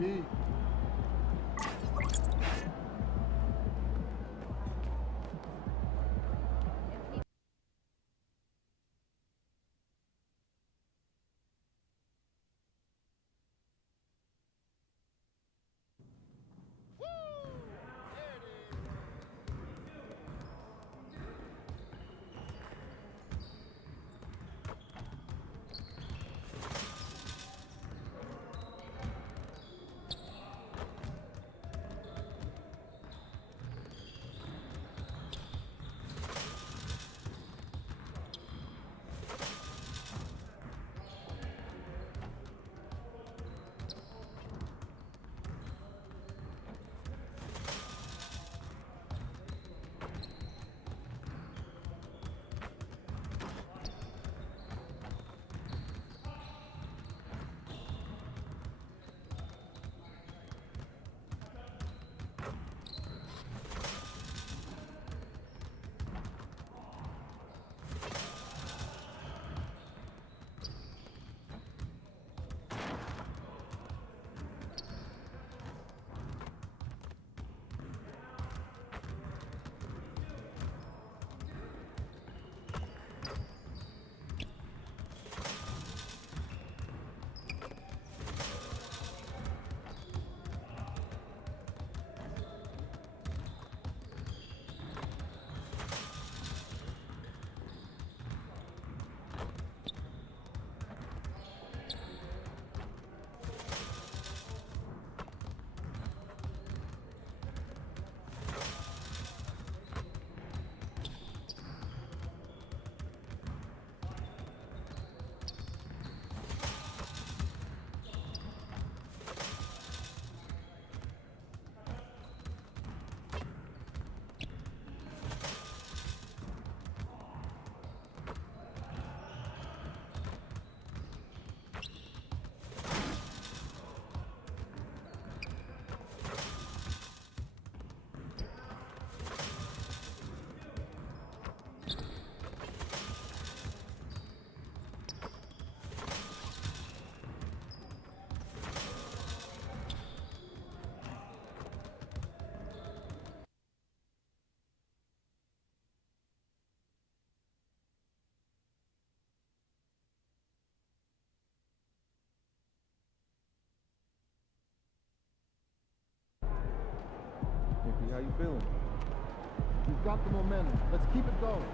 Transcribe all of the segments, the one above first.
Eat. KP, how you feeling? We've got the momentum. Let's keep it going.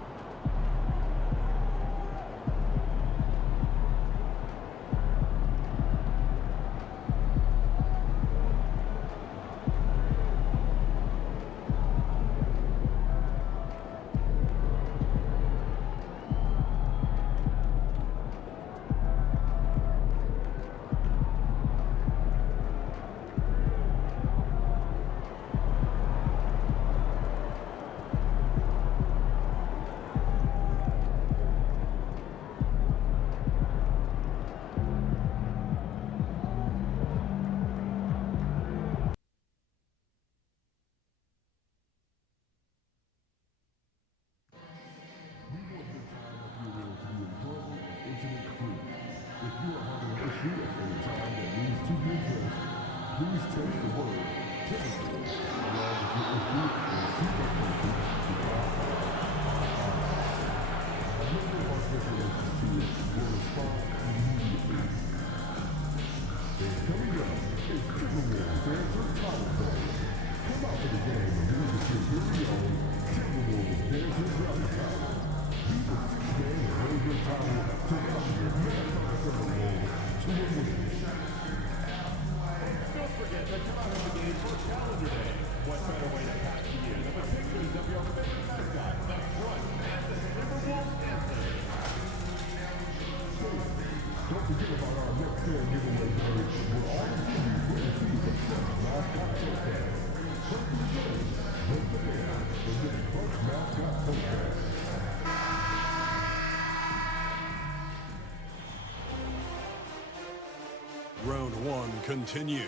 Round one continues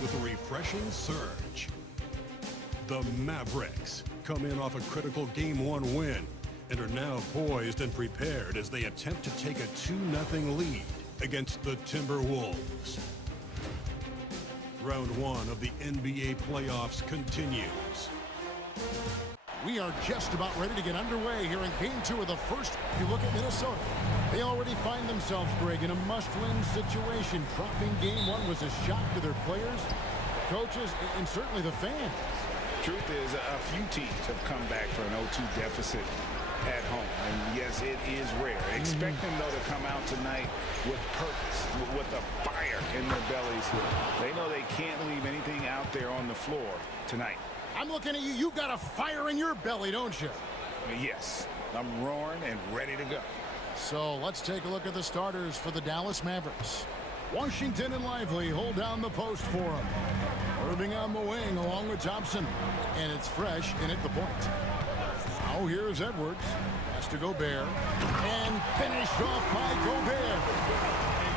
with a refreshing surge. The Mavericks come in off a critical Game 1 win and are now poised and prepared as they attempt to take a 2-0 lead against the Timberwolves. Round one of the NBA playoffs continues. We are just about ready to get underway here in Game 2 of the first. If you look at Minnesota, they already find themselves, Greg, in a must-win situation. Dropping Game 1 was a shock to their players, coaches, and certainly the fans. Truth is, a few teams have come back for an 0-2 deficit at home. And yes, it is rare. Expect them, though, to come out tonight with purpose, with a fire in their bellies. They know they can't leave anything out there on the floor tonight. I'm looking at you. You've got a fire in your belly, don't you? Yes, I'm roaring and ready to go. So let's take a look at the starters for the Dallas Mavericks. Washington and Lively hold down the post for him. Irving on the wing along with Thompson. And it's Fresh in at the point. Now here's Edwards. Has to Gobert. And finished off by Gobert.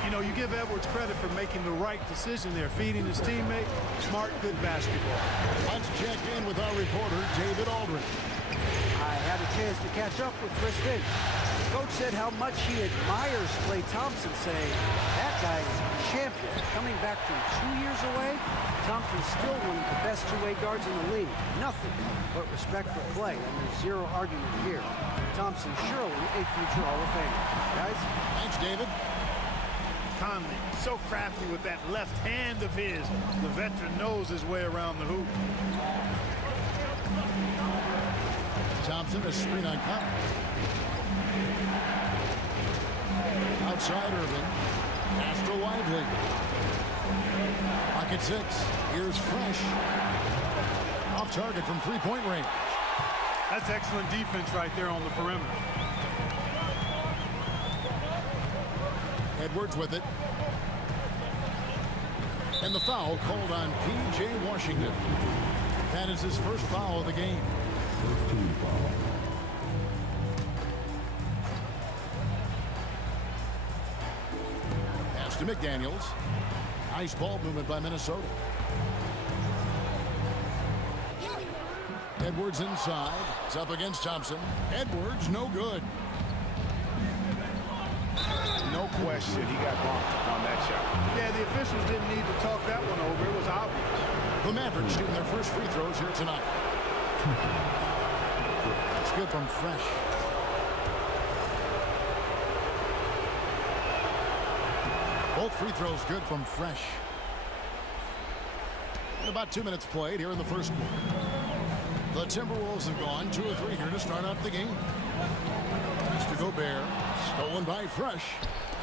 You know, you give Edwards credit for making the right decision there, feeding his teammate. Smart, good basketball. Let's check in with our reporter, David Aldridge. I had a chance to catch up with Chris Finch. Coach said how much he admires Klay Thompson, saying that guy is a champion. Coming back from 2 years away, Thompson's still one of the best two-way guards in the league. Nothing but respect for Klay, and there's zero argument here. Thompson surely a future Hall of Famer. Guys? Thanks, David. Conley, so crafty with that left hand of his. The veteran knows his way around the hoop. Thompson, a screen on Conley. Outside Irving. Pass to Lively. Pocket 6. Here's Fresh. Off target from three-point range. That's excellent defense right there on the perimeter. Edwards with it. And the foul called on P.J. Washington. That is his first foul of the game. First team foul. Pass to McDaniels. Nice ball movement by Minnesota. Edwards inside. It's up against Thompson. Edwards, no good. No question, he got bumped on that shot. Yeah, the officials didn't need to talk that one over. It was obvious. The Mavericks shooting their first free throws here tonight. That's good from Fresh. Both free throws good from Fresh. And about 2 minutes played here in the first quarter. The Timberwolves have gone 2 or 3 here to start out the game. Pass to Gobert. Stolen by Fresh.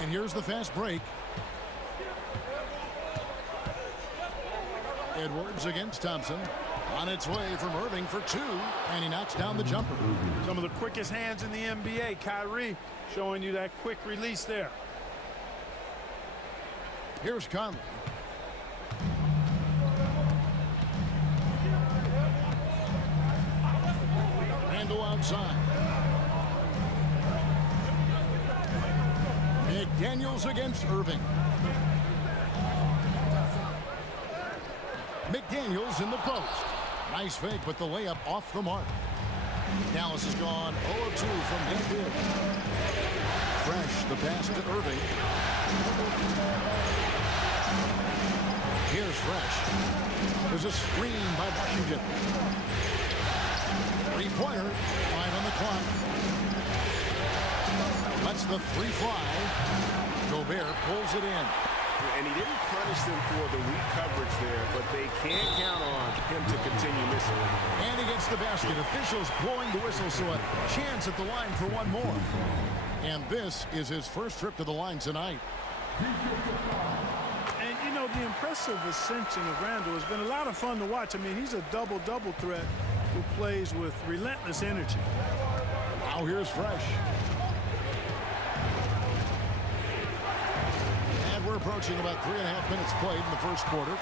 And here's the fast break. Edwards against Thompson. On its way from Irving for 2. And he knocks down the jumper. Some of the quickest hands in the NBA. Kyrie showing you that quick release there. Here's Conley. Randle outside. McDaniels against Irving. McDaniels in the post. Nice fake, but the layup off the mark. Dallas has gone 0 of 2 from deep. Fresh, the pass to Irving. Here's Fresh. There's a screen by Washington. Three-pointer, 5 on the clock. Lets the 3 fly. Gobert pulls it in. And he didn't punish them for the weak coverage there, but they can't count on him to continue missing. And he gets the basket. Officials blowing the whistle, so a chance at the line for one more. And this is his first trip to the line tonight. And, you know, the impressive ascension of Randle has been a lot of fun to watch. I mean, he's a double-double threat who plays with relentless energy. Now here's Fresh. And we're approaching about 3.5 minutes played in the first quarter.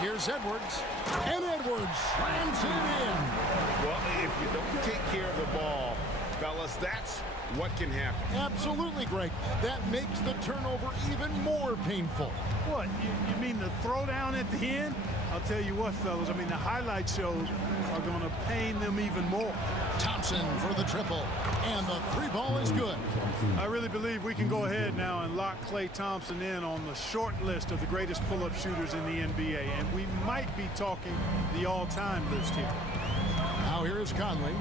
Here's Edwards. And Edwards slams it in. Well, if you don't take care of the ball, fellas, that's what can happen. Absolutely, Greg. That makes the turnover even more painful. What, you mean the throwdown at the end? I'll tell you what, fellas, I mean, the highlight shows are going to pain them even more. Thompson for the triple, and the three ball is good. I really believe we can go ahead now and lock Klay Thompson in on the short list of the greatest pull-up shooters in the NBA, and we might be talking the all-time list here. Now here is Conley,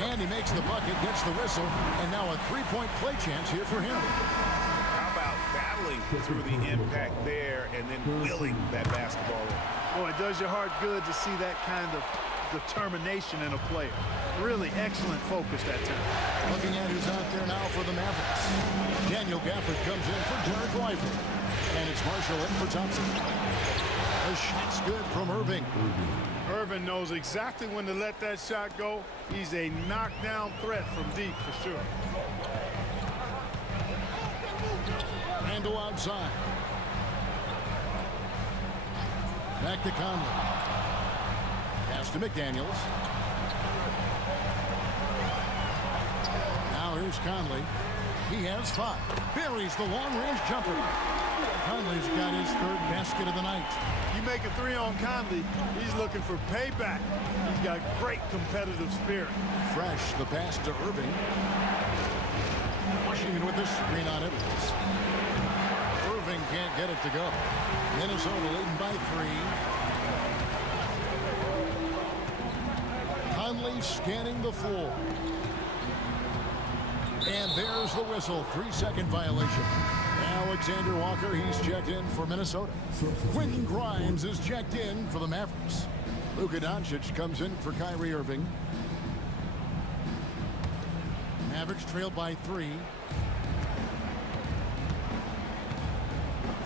and he makes the bucket, gets the whistle, and now a three-point play chance here for him. How about battling through the impact there and then willing that basketball in? Boy, it does your heart good to see that kind of determination in a player. Really excellent focus that time. Looking at who's out there now for the Mavericks. Daniel Gafford comes in for Derek Lively. And it's Marshall in for Thompson. The shot's good from Irving. Irving knows exactly when to let that shot go. He's a knockdown threat from deep for sure. Randall outside. Back to Conley. Pass to McDaniels. Now here's Conley. He has 5. Buries the long-range jumper. Conley's got his 3rd basket of the night. You make a 3 on Conley, he's looking for payback. He's got great competitive spirit. Fresh, the pass to Irving. Washington with the screen on Edwards. Irving can't get it to go. Minnesota leading by 3. Conley scanning the floor. And there's the whistle. 3-second violation. Alexander Walker, he's checked in for Minnesota. Quentin Grimes is checked in for the Mavericks. Luka Doncic comes in for Kyrie Irving. Mavericks trailed by 3.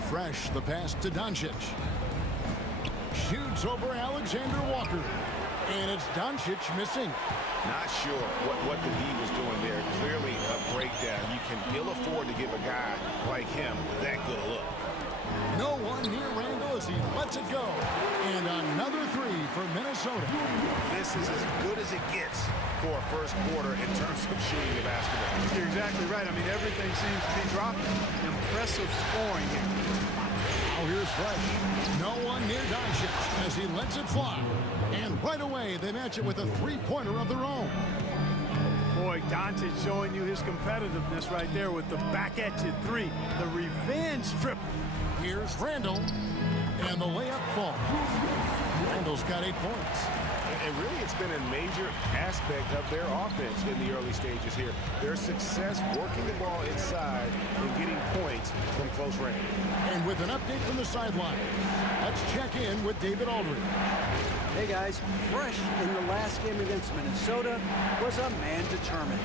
Fresh, the pass to Doncic. Shoots over Alexander Walker. And it's Doncic missing. Not sure what the D was doing there. Clearly a breakdown. You can ill afford to give a guy like him that good a look. No one near Randall as he lets it go. And another 3 for Minnesota. This is as good as it gets for a first quarter in terms of shooting the basketball. You're exactly right. I mean, everything seems to be dropping. Impressive scoring here. Now here's Fresh. No one near Doncic as he lets it fly. And right away, they match it with a three-pointer of their own. Boy, Doncic showing you his competitiveness right there with the back-at-you 3. The revenge triple. Here's Randall. And the layup falls. Randall's got 8 points. And really, it's been a major aspect of their offense in the early stages here. Their success working the ball inside and getting points from close range. And with an update from the sideline, let's check in with David Aldridge. Hey guys, Fresh in the last game against Minnesota was a man determined.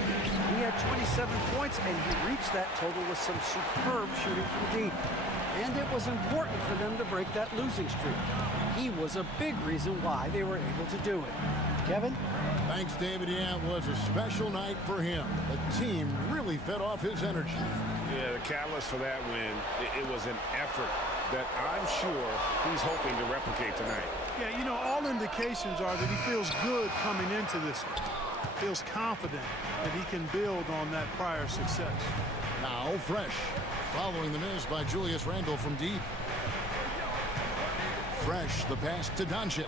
He had 27 points and he reached that total with some superb shooting from deep. And it was important for them to break that losing streak. He was a big reason why they were able to do it. Kevin? Thanks, David. Yeah, it was a special night for him. The team really fed off his energy. Yeah, the catalyst for that win, it was an effort that I'm sure he's hoping to replicate tonight. Yeah, you know, all indications are that he feels good coming into this one. Feels confident that he can build on that prior success. Now Fresh, following the miss by Julius Randle from deep. Fresh, the pass to Doncic.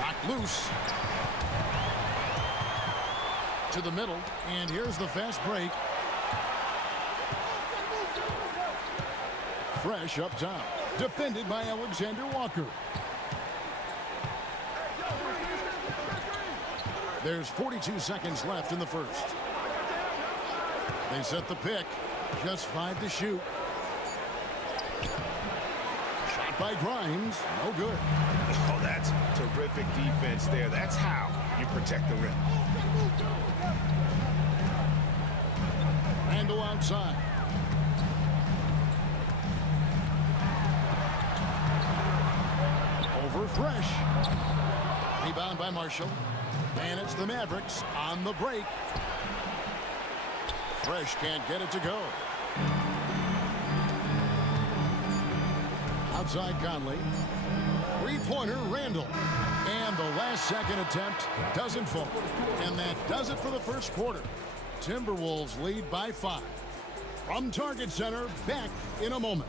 Knocked loose. To the middle, and here's the fast break. Fresh up top, defended by Alexander Walker. There's 42 seconds left in the first. They set the pick, just 5 to shoot. Shot by Grimes, no good. Oh, that's terrific defense there. That's how you protect the rim. Randall outside. Over Fresh. Rebound by Marshall. And it's the Mavericks on the break. Fresh can't get it to go. Outside Conley. Three-pointer Randall. And the last second attempt doesn't fall. And that does it for the first quarter. Timberwolves lead by 5. From Target Center, back in a moment.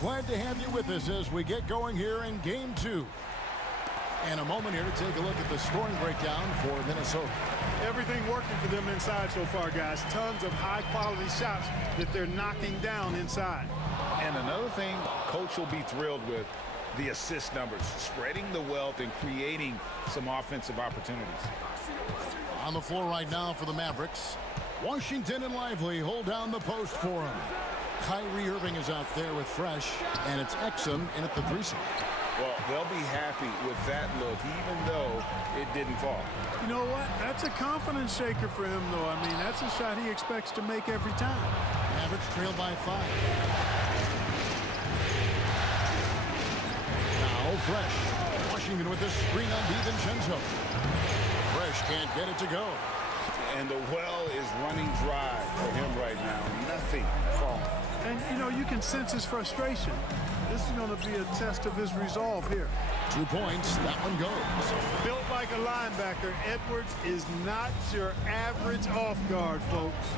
Glad to have you with us as we get going here in Game 2. And a moment here to take a look at the scoring breakdown for Minnesota. Everything working for them inside so far, guys. Tons of high-quality shots that they're knocking down inside. And another thing Coach will be thrilled with, the assist numbers, spreading the wealth and creating some offensive opportunities. On the floor right now for the Mavericks. Washington and Lively hold down the post for him. Kyrie Irving is out there with Fresh, and it's Exum in at the 3 spot. Well, they'll be happy with that look, even though it didn't fall. You know what? That's a confidence shaker for him, though. I mean, that's a shot he expects to make every time. Mavericks trail by 5. Now Fresh. Washington with the screen on DiVincenzo. Fresh can't get it to go. And the well is running dry for him right now. Nothing falling. And, you know, you can sense his frustration. This is going to be a test of his resolve here. 2 points. That one goes. Built like a linebacker, Edwards is not your average off guard, folks.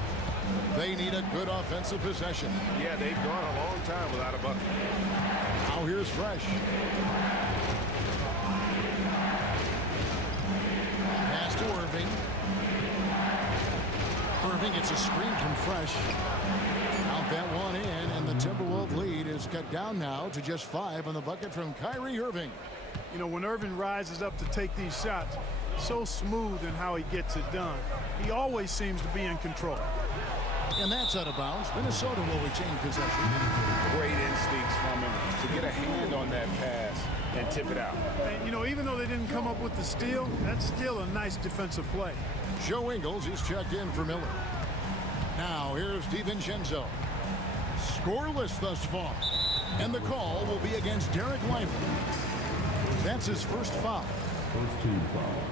They need a good offensive possession. Yeah, they've gone a long time without a bucket. Now here's Fresh. Pass to Irving. Irving gets a screen from Fresh. Out that one in, and the Timberwolves lead is cut down now to just 5 on the bucket from Kyrie Irving. You know, when Irving rises up to take these shots, so smooth in how he gets it done. He always seems to be in control. And that's out of bounds. Minnesota will retain possession. Great instincts from him to get a hand on that pass and tip it out. And, you know, even though they didn't come up with the steal, that's still a nice defensive play. Joe Ingles is checked in for Miller. Now here's DiVincenzo. Scoreless thus far. And the call will be against Derek Lively. That's his first foul. First team foul.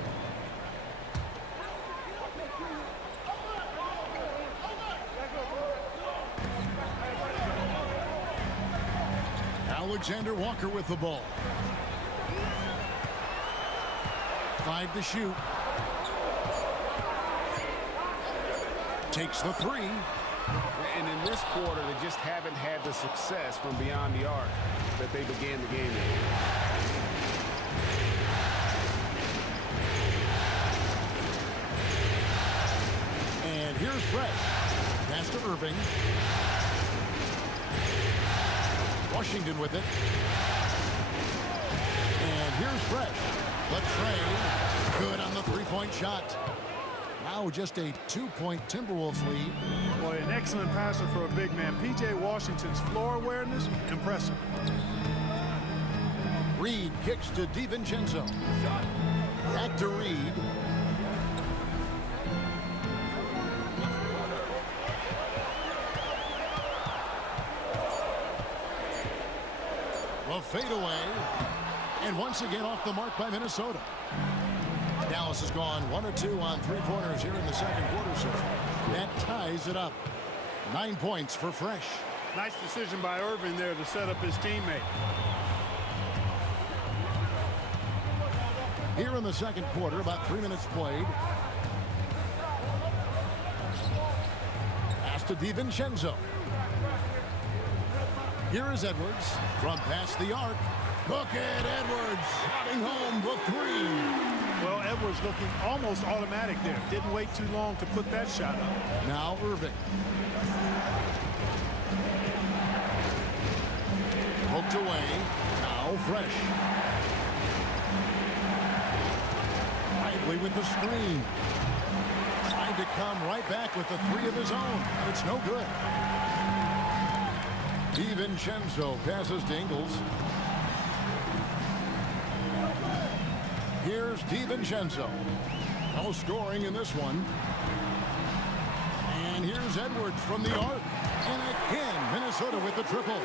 Alexander Walker with the ball. 5 to shoot. Takes the 3. And in this quarter, they just haven't had the success from beyond the arc that they began the game with. And here's Fresh. Pass to Irving. Washington with it. And here's Fresh. The trade. Good on the 3-point shot. Now just a 2-point Timberwolves lead. Boy, an excellent passer for a big man. P.J. Washington's floor awareness, impressive. Reed kicks to DiVincenzo. Back to Reed. The fadeaway. And once again off the mark by Minnesota. Dallas has gone 1 of 2 on 3-pointers here in the second quarter, so that ties it up. 9 points for Fresh. Nice decision by Irving there to set up his teammate. Here in the second quarter, about 3 minutes played. Pass to DiVincenzo. Here is Edwards from past the arc. Look at Edwards shotting home the 3. Well, Edwards looking almost automatic there. Didn't wait too long to put that shot up. Now Irving. Poked away. Now Fresh. Lively with the screen. Trying to come right back with the 3 of his own. But it's no good. DiVincenzo passes to Ingles. Here's DiVincenzo. No scoring in this one. And here's Edwards from the arc. And again, Minnesota with the triple.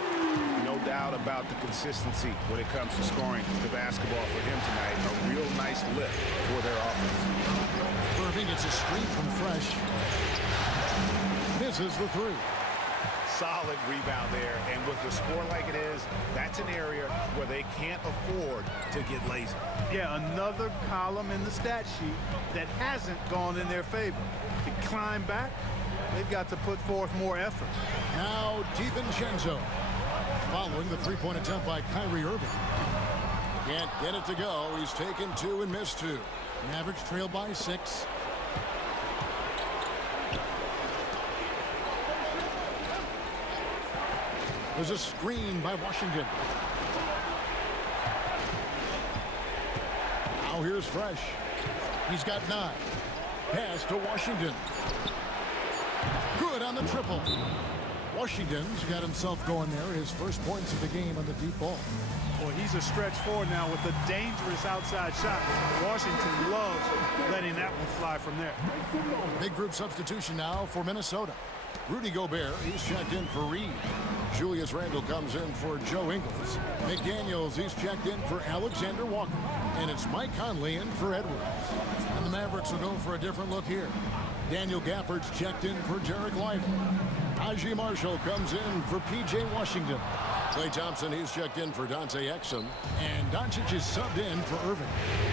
No doubt about the consistency when it comes to scoring the basketball for him tonight. A real nice lift for their offense. Irving gets a screen from Fresh. Misses the 3. Solid rebound there, and with the score like it is, that's an area where they can't afford to get lazy. Yeah, another column in the stat sheet that hasn't gone in their favor. To climb back, they've got to put forth more effort. Now DiVincenzo. following the three-point attempt by Kyrie Irving. Can't get it to go. He's taken 2 and missed 2. Mavericks trail by 6. There's a screen by Washington. Now here's Fresh. He's got 9. Pass to Washington. Good on the triple. Washington's got himself going there. His first points of the game on the deep ball. Boy, he's a stretch forward now with a dangerous outside shot. Washington loves letting that one fly from there. Big group substitution now for Minnesota. Rudy Gobert, he's checked in for Reed. Julius Randle comes in for Joe Ingles. McDaniels, he's checked in for Alexander Walker. And it's Mike Conley in for Edwards. And the Mavericks will go for a different look here. Daniel Gafford's checked in for Derek Lively. Najee Marshall comes in for P.J. Washington. Klay Thompson, he's checked in for Dante Exum. And Doncic is subbed in for Irving.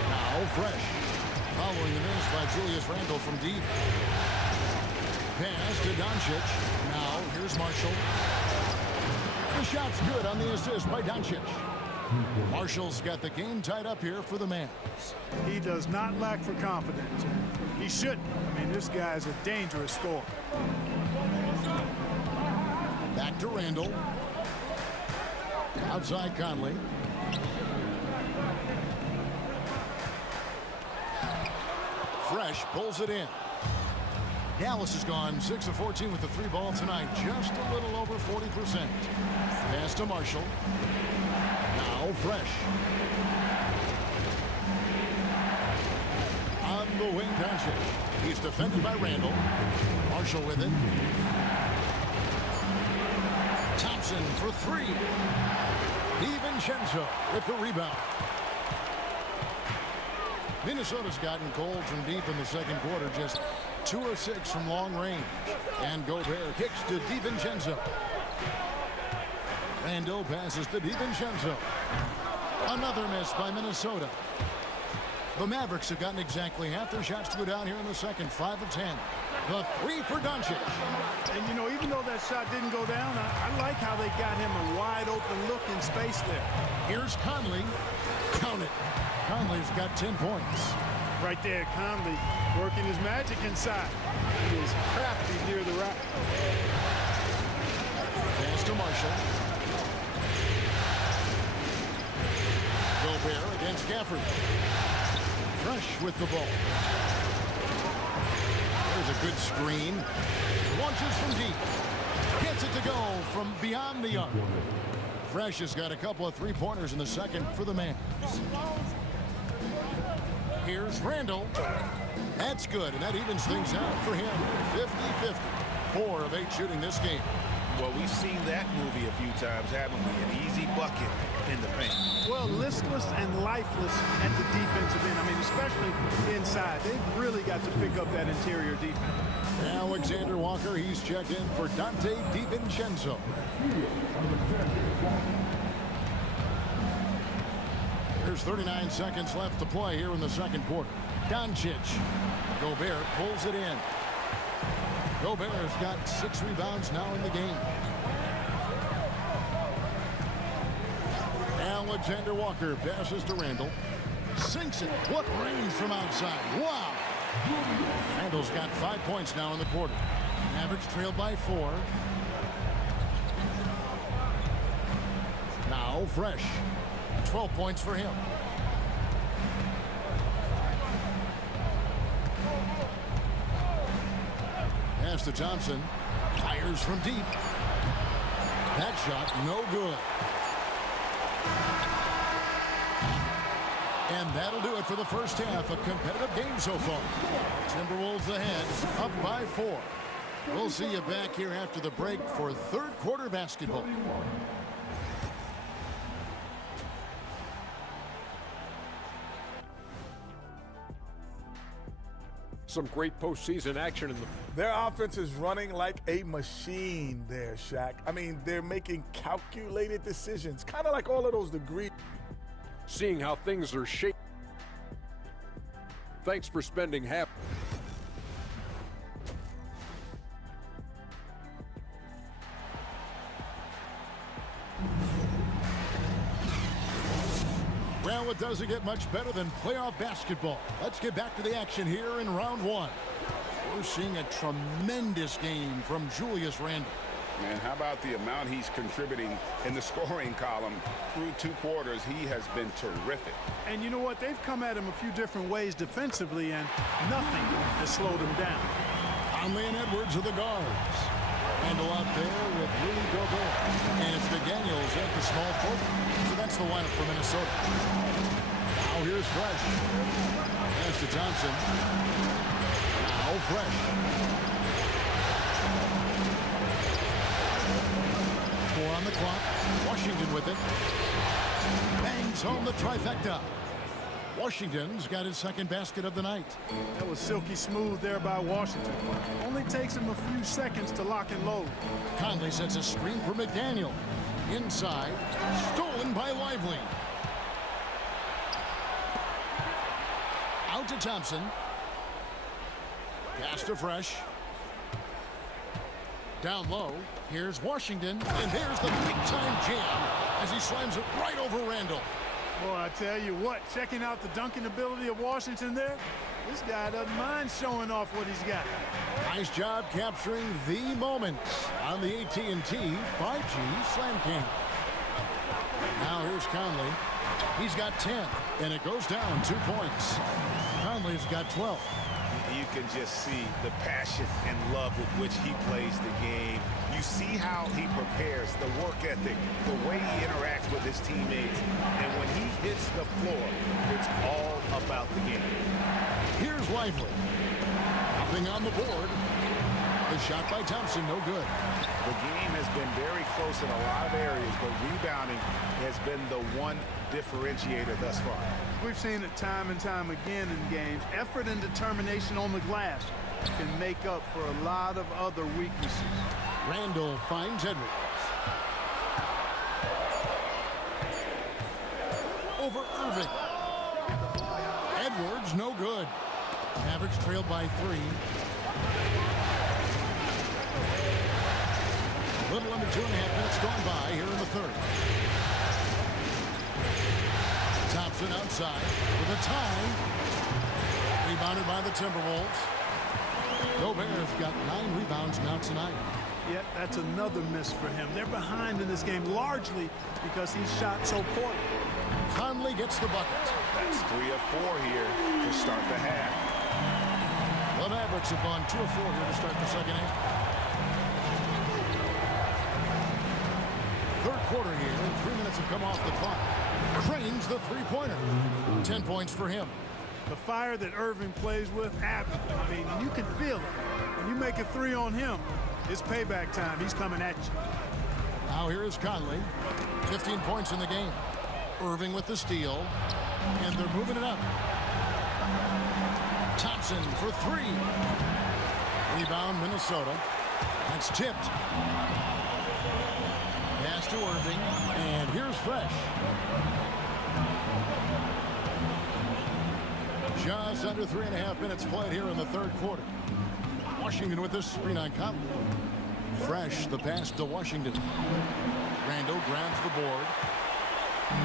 Now Fresh. Following the miss by Julius Randle from deep. Pass to Doncic. Now here's Marshall. The shot's good on the assist by Doncic. Marshall's got the game tied up here for the Mavs. He does not lack for confidence. He shouldn't. I mean, this guy is a dangerous scorer. Back to Randle. Outside Conley. Fresh pulls it in. Dallas has gone 6 of 14 with the 3 ball tonight. Just a little over 40%. Pass to Marshall. Now Fresh. On the wing, Doncic. He's defended by Randle. Marshall with it. Thompson for 3. DiVincenzo with the rebound. Minnesota's gotten cold from deep in the second quarter. Just 2 of 6 from long range. And Gobert kicks to DiVincenzo. Randle passes to DiVincenzo. Another miss by Minnesota. The Mavericks have gotten exactly half their shots to go down here in the second. 5 of 10. The 3 for Doncic. And, you know, even though that shot didn't go down, I like how they got him a wide open look in space there. Here's Conley. Count it. Conley's got 10 points. Right there, Conley working his magic inside. He is crafty near the rack. Pass to Marshall. Gobert against Gafford. Fresh with the ball. There's a good screen. Launches from deep. Gets it to go from beyond the arc. Fresh has got a couple of 3-pointers in the second for the Mavs. Here's Randle. That's good, and that evens things out for him. 50-50. 4 of 8 shooting this game. Well, we've seen that movie a few times, haven't we? An easy bucket in the paint. Well, listless and lifeless at the defensive end. I mean, especially inside. They've really got to pick up that interior defense. Alexander Walker, he's checked in for Dante DiVincenzo. There's 39 seconds left to play here in the second quarter. Doncic. Gobert pulls it in. Gobert has got 6 rebounds now in the game. Alexander Walker passes to Randle. Sinks it. What range from outside. Wow. Randle's got 5 points now in the quarter. Mavericks trailed by 4. Now Fresh. 12 points for him. Pass to Thompson. Fires from deep. That shot no good. And that'll do it for the first half. A competitive game so far. Timberwolves ahead, up by 4. We'll see you back here after the break for third quarter basketball. Some great postseason action in the... Their offense is running like a machine there, Shaq. I mean, they're making calculated decisions, kind of like all of those degrees. Seeing how things are shaped. Thanks for spending half... it doesn't get much better than playoff basketball. Let's get back to the action here in round one. We're seeing a tremendous game from Julius Randle. And how about the amount he's contributing in the scoring column through 2 quarters? He has been terrific. And you know what? They've come at him a few different ways defensively, and nothing has slowed him down. Conley and Edwards are the guards. Randle out there with Rudy Gobert. And it's McDaniels at the small forward. So that's the lineup for Minnesota. Now here's Fresh. Pass to Thompson. Now Fresh. 4 on the clock. Washington with it. Bangs home the trifecta. Washington's got his second basket of the night. That was silky smooth there by Washington. Only takes him a few seconds to lock and load. Conley sets a screen for McDaniel. Inside. Stolen by Lively. Out to Thompson. Pass to Fresh. Down low. Here's Washington. And there's the big-time jam as he slams it right over Randle. Boy, I tell you what, checking out the dunking ability of Washington there, this guy doesn't mind showing off what he's got. Nice job capturing the moment on the AT&T 5G Slam King. Now here's Conley. He's got 10, and it goes down 2 points. Conley's got 12. You can just see the passion and love with which he plays the game. You see how he prepares, the work ethic, the way he interacts with his teammates. And when he hits the floor, it's all about the game. Here's Lively. Nothing on the board. The shot by Thompson, no good. The game has been very close in a lot of areas, but rebounding has been the one differentiator thus far. We've seen it time and time again in games. Effort and determination on the glass can make up for a lot of other weaknesses. Randle finds Edwards. Over Irving. Edwards, no good. Mavericks trailed by 3. A little under 2.5 minutes gone by here in the third. Thompson outside with a tie. Rebounded by the Timberwolves. Gobert's got 9 rebounds now tonight. Yet that's another miss for him. They're behind in this game largely because he shot so poorly. Conley gets the bucket. That's 3 of 4 here to start the half. The Mavericks have gone 2 of 4 here to start the second half. Third quarter here, and 3 minutes have come off the clock. Cranes the three-pointer. 10 points for him. The fire that Irving plays with, I mean, you can feel it. When you make a 3 on him, it's payback time. He's coming at you. Now here is Conley. 15 points in the game. Irving with the steal. And they're moving it up. Thompson for 3. Rebound, Minnesota. That's tipped. Pass to Irving. And here's Fresh. Just under 3.5 minutes played here in the third quarter. Washington with this screen on Conley. Fresh, the pass to Washington. Randle grabs the board.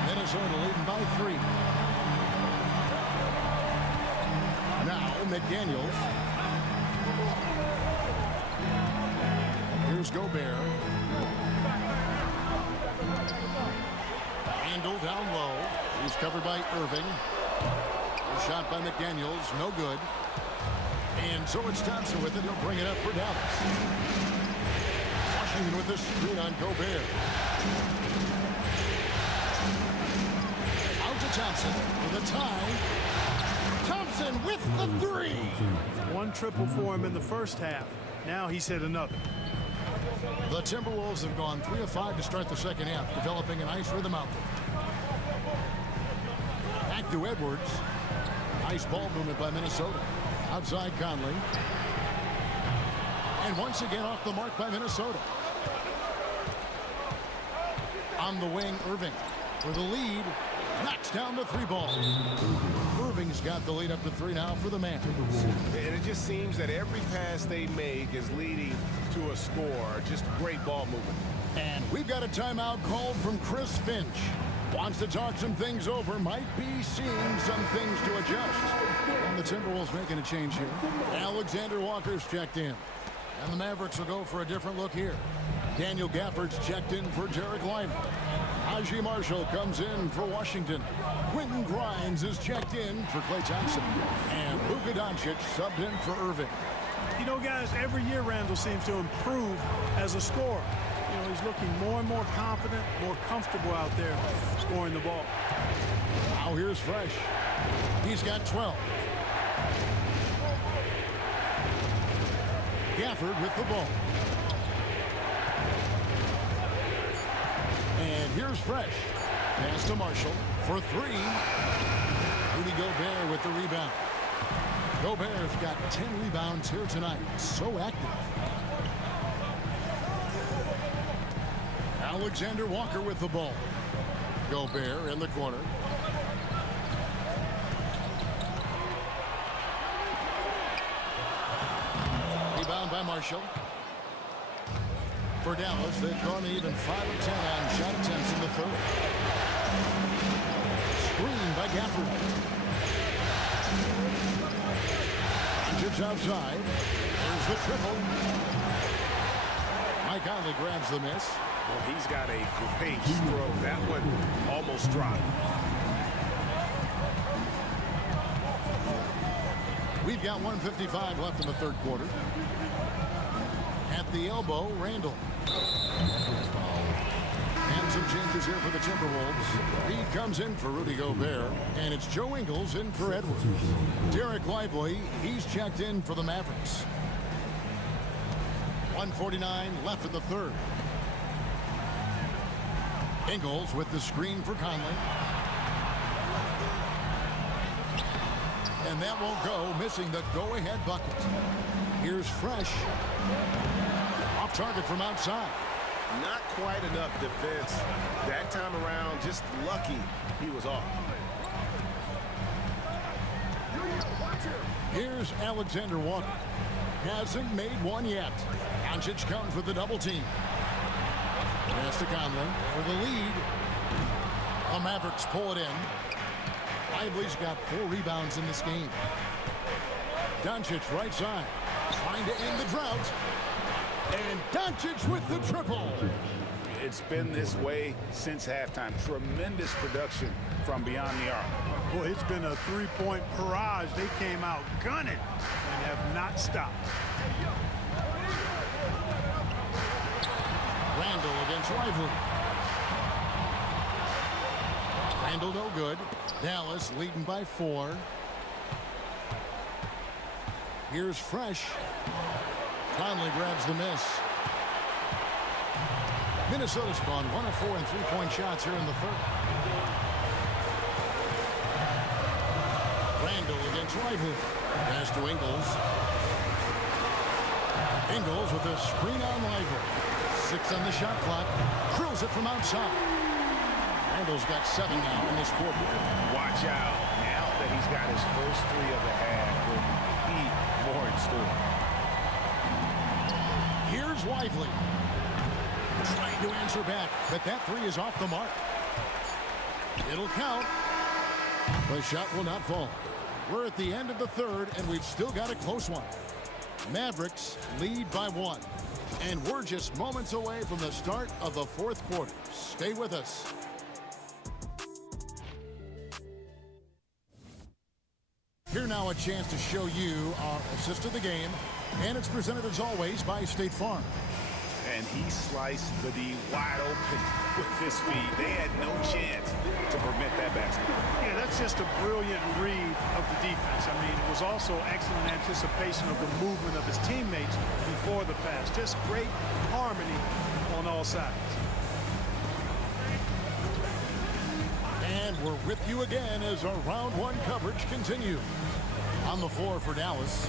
Minnesota leading by 3. Now McDaniels. Here's Gobert. Randle down low. He's covered by Irving. Shot by McDaniels, no good. And so it's Thompson with it. He'll bring it up for Dallas. Washington with the screen on Gobert. Out to Thompson with a tie. Thompson with the 3. 1 triple for him in the first half. Now he's hit another. The Timberwolves have gone 3 of 5 to start the second half, developing a nice rhythm out there. Back to Edwards. Nice ball movement by Minnesota. Outside Conley. And once again off the mark by Minnesota. On the wing, Irving. For the lead, knocks down the 3 ball. Irving's got the lead up to 3 now for the Mavericks. And it just seems that every pass they make is leading to a score. Just great ball movement. And we've got a timeout called from Chris Finch. Wants to talk some things over. Might be seeing some things to adjust. And the Timberwolves making a change here. Alexander Walker's checked in. And the Mavericks will go for a different look here. Daniel Gafford's checked in for Derek Lively. Najee Marshall comes in for Washington. Quentin Grimes is checked in for Klay Thompson. And Luka Doncic subbed in for Irving. You know, guys, every year Randall seems to improve as a scorer. You know, he's looking more and more confident, more comfortable out there scoring the ball. Now here's Fresh. He's got 12. Gafford with the ball. And here's Fresh. Pass to Marshall for three. Rudy Gobert with the rebound. Gobert's got 10 rebounds here tonight. So active. Alexander Walker with the ball. Gobert in the corner. Rebound by Marshall. For Dallas, they've gone even 5 of 10 on shot attempts in the third. Screen by Gafford. Doncic outside. There's the triple. Mike Conley grabs the miss. Well, he's got a great stroke. That one almost dropped. We've got 1:55 left in the third quarter. At the elbow, Randall. And some changes here for the Timberwolves. Reed comes in for Rudy Gobert, and it's Joe Ingles in for Edwards. Derek Lively, he's checked in for the Mavericks. 1:49 left in the third. Ingles with the screen for Conley. And that won't go, missing the go-ahead bucket. Here's Fresh. Off target from outside. Not quite enough defense. That time around, just lucky he was off. Here's Alexander Walker. Hasn't made one yet. Doncic comes with the double team. Pass to Conley for the lead. The Mavericks pull it in. Lively's got 4 rebounds in this game. Doncic right side. Trying to end the drought. And Doncic with the triple. It's been this way since halftime. Tremendous production from beyond the arc. Boy, it's been a three-point barrage. They came out gunning and have not stopped. Randall against Lively. Randall no good. Dallas leading by 4. Here's Fresh. Conley grabs the miss. Minnesota's gone 1 of 4 in three-point shots here in the third. Randall against Lively. Pass to Ingles. Ingles with a screen on Lively. 6 on the shot clock. Drills it from outside. Randall's got 7 now in this quarter. Watch out. Now that he's got his first 3 of the half, there'll be more in store. Here's Lively. Trying to answer back, but that 3 is off the mark. It'll count. The shot will not fall. We're at the end of the third, and we've still got a close one. Mavericks lead by 1. And we're just moments away from the start of the fourth quarter. Stay with us. Here now a chance to show you our assist of the game. And it's presented as always by State Farm. And he sliced the D wide open with his feet. They had no chance to prevent that basket. Yeah, that's just a brilliant read of the defense. I mean, it was also excellent anticipation of the movement of his teammates before the pass. Just great harmony on all sides. And we're with you again as our round 1 coverage continues. On the floor for Dallas.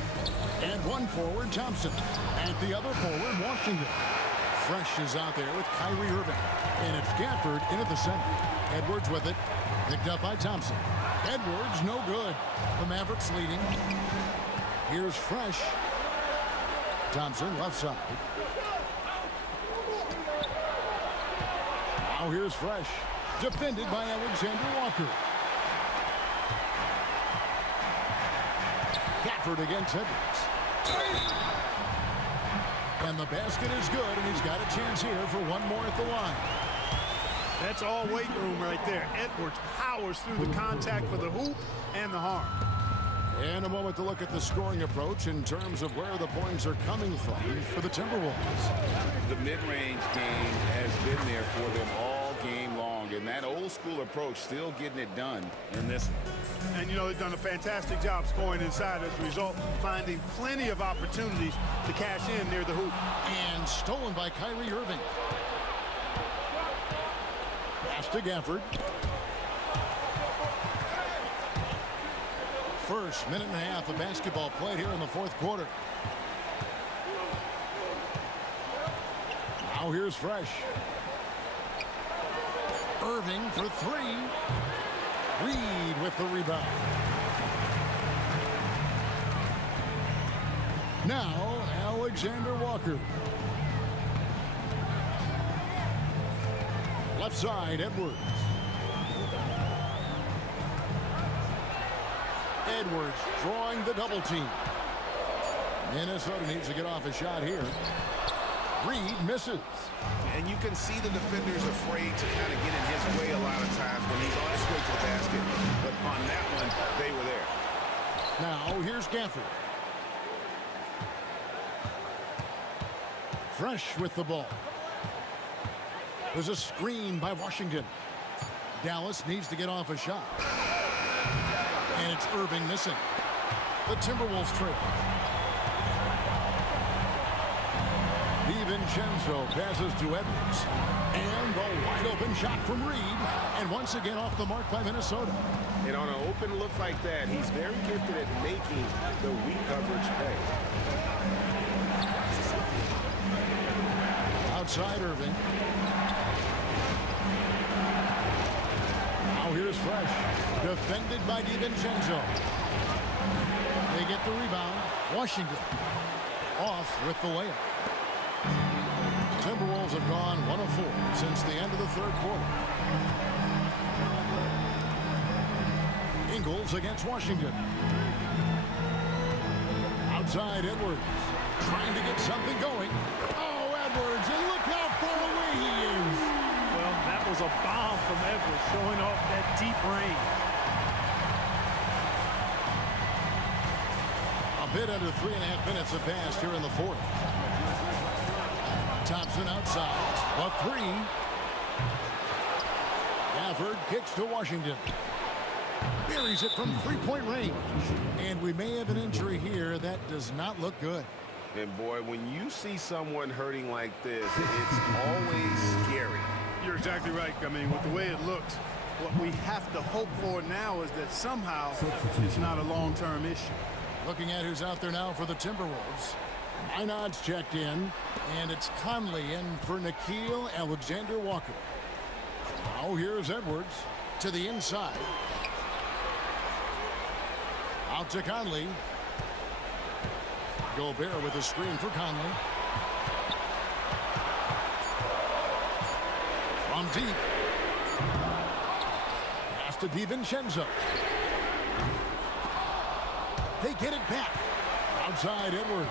And one forward, Thompson. And the other forward, Washington. Fresh is out there with Kyrie Irving. And it's Gafford into the center. Edwards with it. Picked up by Thompson. Edwards no good. The Mavericks leading. Here's Fresh. Thompson left side. Now here's Fresh. Defended by Alexander Walker. Gafford against Edwards. And the basket is good, and he's got a chance here for one more at the line. That's all weight room right there. Edwards powers through the contact for the hoop and the harm. And a moment to look at the scoring approach in terms of where the points are coming from for the Timberwolves. The mid-range game has been there for them all game long, and that old-school approach still getting it done in this one. And, you know, they've done a fantastic job scoring inside as a result, finding plenty of opportunities to cash in near the hoop. And stolen by Kyrie Irving. Pass to Gafford. First minute and a half of basketball played here in the fourth quarter. Now here's Fresh. Irving for three. Reed with the rebound. Now Alexander Walker. Left side, Edwards. Edwards drawing the double team. Minnesota needs to get off a shot here. Reed misses. And you can see the defender's afraid to kind of get in his way a lot of times when he's on his way to the basket. But on that one, they were there. Now here's Gafford. Fresh with the ball. There's a screen by Washington. Dallas needs to get off a shot. And it's Irving missing. The Timberwolves trail. DiVincenzo passes to Edwards. And the wide open shot from Reed. And once again off the mark by Minnesota. And on an open look like that, he's very gifted at making the weak coverage pay. Outside Irving. Now here's Fresh. Defended by DiVincenzo. They get the rebound. Washington off with the layup. Timberwolves have gone 1 of 4 since the end of the third quarter. Ingles against Washington. Outside Edwards. Trying to get something going. Oh, Edwards, and look how far away he is. Well, that was a bomb from Edwards, showing off that deep range. A bit under 3.5 minutes have passed here in the fourth. Thompson outside. A three. Gafford kicks to Washington. Buries it from three-point range. And we may have an injury here. That does not look good. And boy, when you see someone hurting like this, it's always scary. You're exactly right. I mean, with the way it looks, what we have to hope for now is that somehow it's not a long-term issue. Looking at who's out there now for the Timberwolves. Minod's checked in, and it's Conley in for Nickeil Alexander-Walker. Now here's Edwards to the inside. Out to Conley. Gobert with a screen for Conley. From deep. Pass to DiVincenzo. They get it back. Outside Edwards.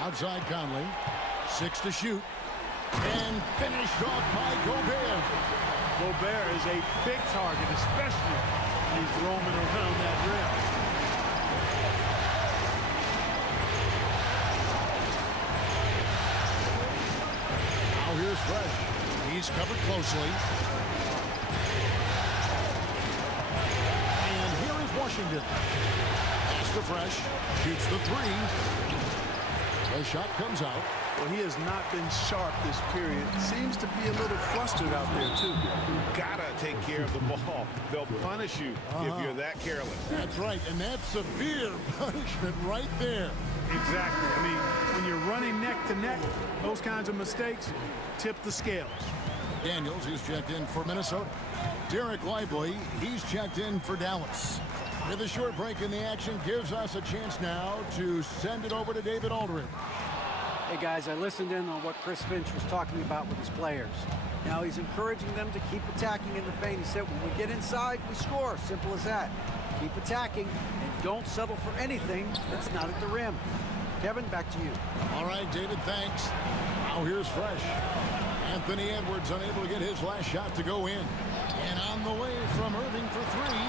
Outside Conley. 6 to shoot. And finished off by Gobert. Gobert is a big target, especially when he's roaming around that rim. Now here's Fresh. He's covered closely. And here is Washington. Pass to Fresh. Shoots the three. The shot comes out. Well, he has not been sharp this period. Seems to be a little flustered out there, too. Gotta take care of the ball. They'll punish you if you're that careless. That's right, and that's severe punishment right there. Exactly. I mean, when you're running neck to neck, those kinds of mistakes tip the scales. Daniels, who's checked in for Minnesota. Derek Lively, he's checked in for Dallas. With a short break in the action, gives us a chance now to send it over to David Aldridge. Hey guys, I listened in on what Chris Finch was talking about with his players. Now he's encouraging them to keep attacking in the paint. He said, when we get inside, we score. Simple as that. Keep attacking and don't settle for anything that's not at the rim. Kevin, back to you. All right, David, thanks. Now here's Fresh. Anthony Edwards unable to get his last shot to go in. And on the way from Irving for three.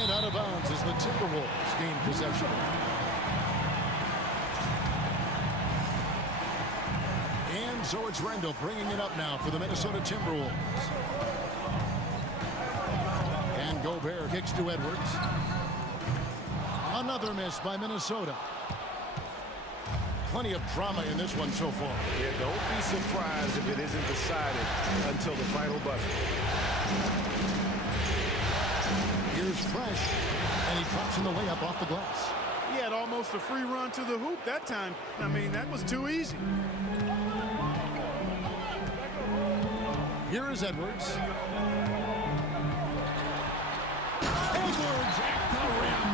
And out of bounds as the Timberwolves gain possession. And so it's Randall bringing it up now for the Minnesota Timberwolves. And Gobert kicks to Edwards. Another miss by Minnesota. Plenty of drama in this one so far. Yeah, don't be surprised if it isn't decided until the final buzzer. Here's Fresh, and he drops in the layup off the glass. He had almost a free run to the hoop that time. I mean, that was too easy. Here is Edwards. Edwards at the rim.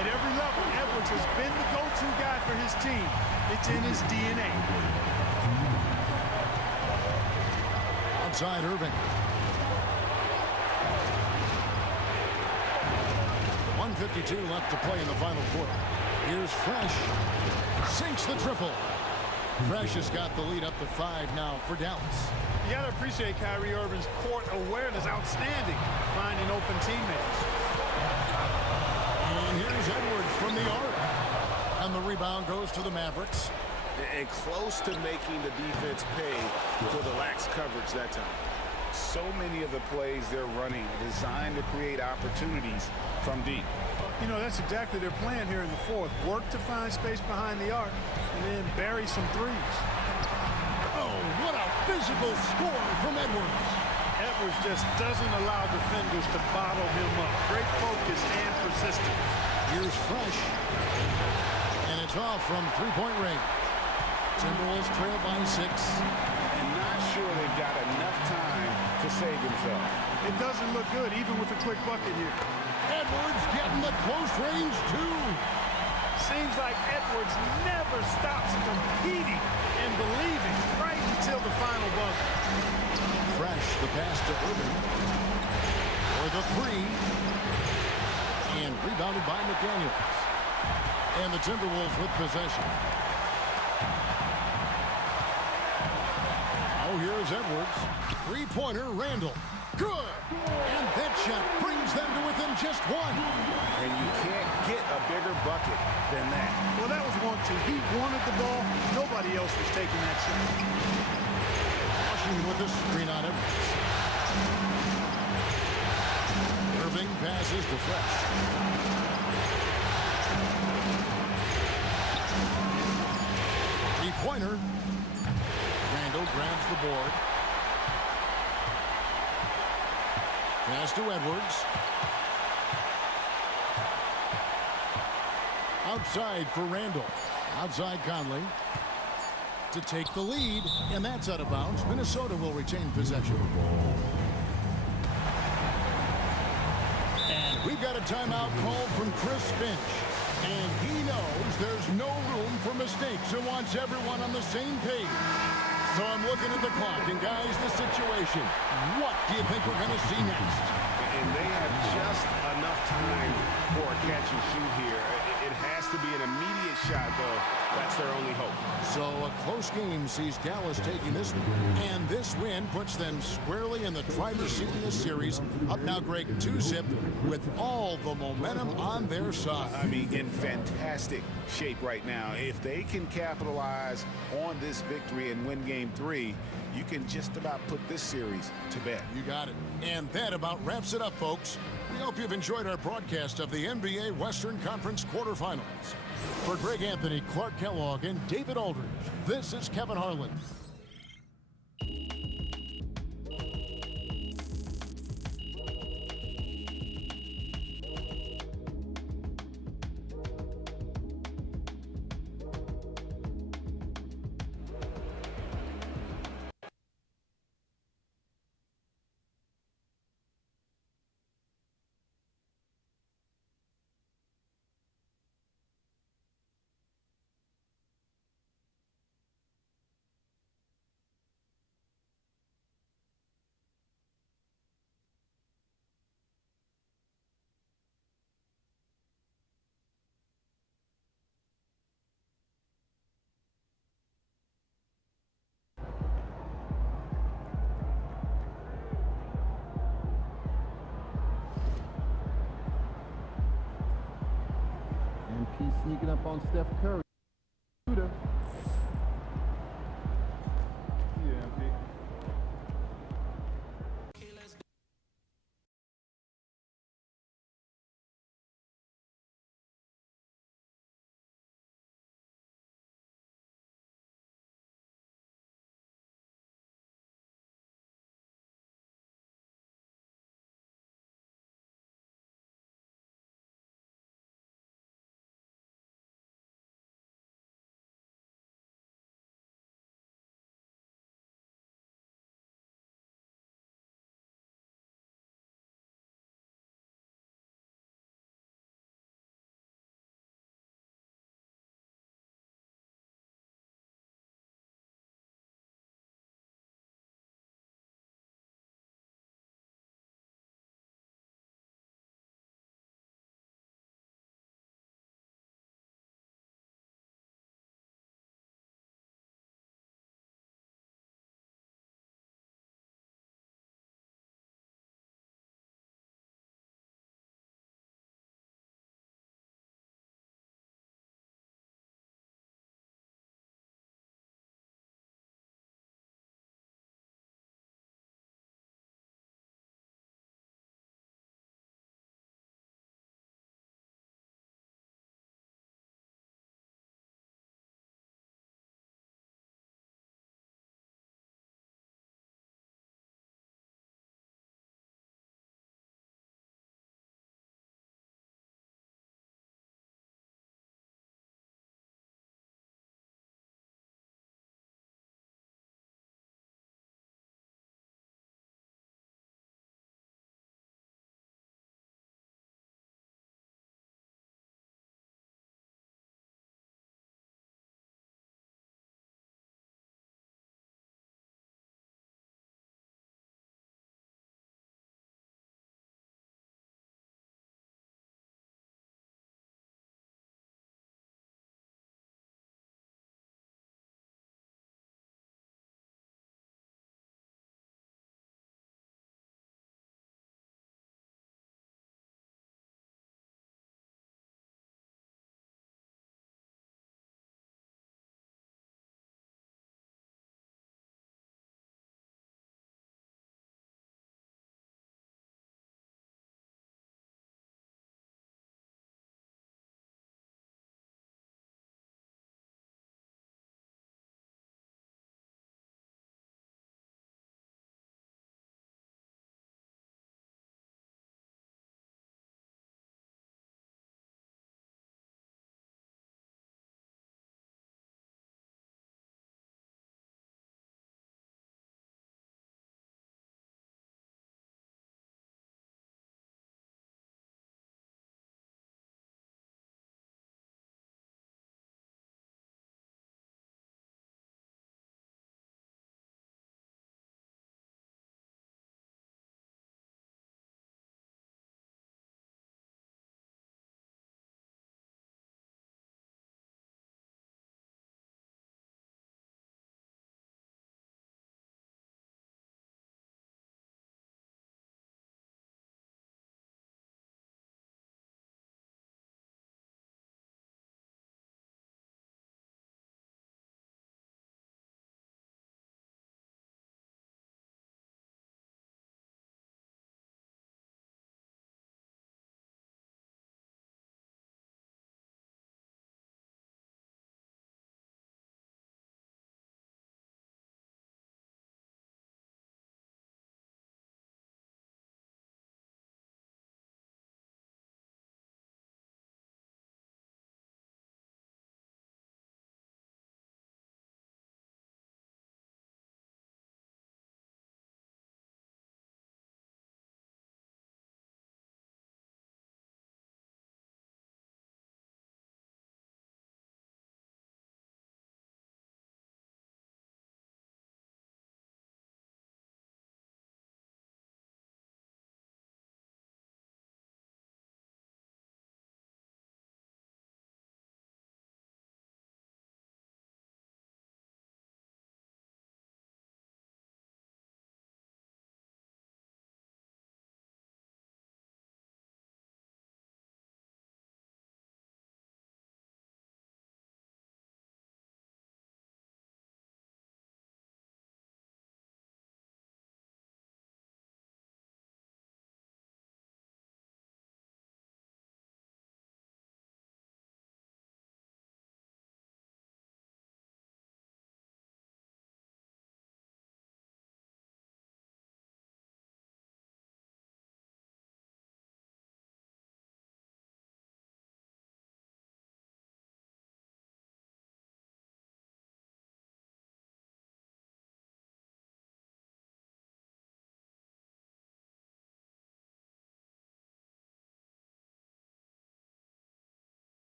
At every level, Edwards has been the go-to guy for his team. It's in his DNA. Outside Irving. 1:52 left to play in the final quarter. Here's Fresh. Sinks the triple. Fresh has got the lead up to 5 now for Dallas. You got to appreciate Kyrie Irving's court awareness. Outstanding. Finding open teammates. And here's Edwards from the arc. And the rebound goes to the Mavericks. And close to making the defense pay for the lax coverage that time. So many of the plays they're running designed to create opportunities from deep. You know, that's exactly their plan here in the fourth. Work to find space behind the arc and then bury some threes. Oh, what a physical score from Edwards. Edwards just doesn't allow defenders to bottle him up. Great focus and persistence. Here's Fresh. And it's off from three-point range. Timberwolves trail by 6. And not sure they've got enough time to save themselves. It doesn't look good, even with a quick bucket here. Edwards getting the close range, too. Seems like Edwards never stops competing and believing right until the final buzzer. Fresh, the pass to Irving. For the three. And rebounded by McDaniels. And the Timberwolves with possession. Oh, here's Edwards. Three-pointer, Randall. Good. And that shot brings them to within just 1. And you can't get a bigger bucket than that. Well, that was 1-2. He wanted the ball. Nobody else was taking that shot. Washington with the screen on Edwards. Irving passes to Fresh. Three-pointer. Randall grabs the board. Pass to Edwards. Outside for Randall. Outside Conley. To take the lead, and that's out of bounds. Minnesota will retain possession. And we've got a timeout called from Chris Finch. And he knows there's no room for mistakes and wants everyone on the same page. So I'm looking at the clock, and guys, the situation. What do you think we're going to see next? And they have just enough time for a catch and shoot here. It has to be an immediate shot, though. That's their only hope. So a close game sees Dallas taking this one. And this win puts them squarely in the driver's seat in this series. Up now, Greg, 2-zip with all the momentum on their side. I mean, in fantastic shape right now. If they can capitalize on this victory and win Game 3, you can just about put this series to bed. You got it. And that about wraps it up, folks. We hope you've enjoyed our broadcast of the NBA Western Conference quarterfinals. For Greg Anthony, Clark Kellogg, and David Aldridge, this is Kevin Harlan. sneaking up on Steph Curry.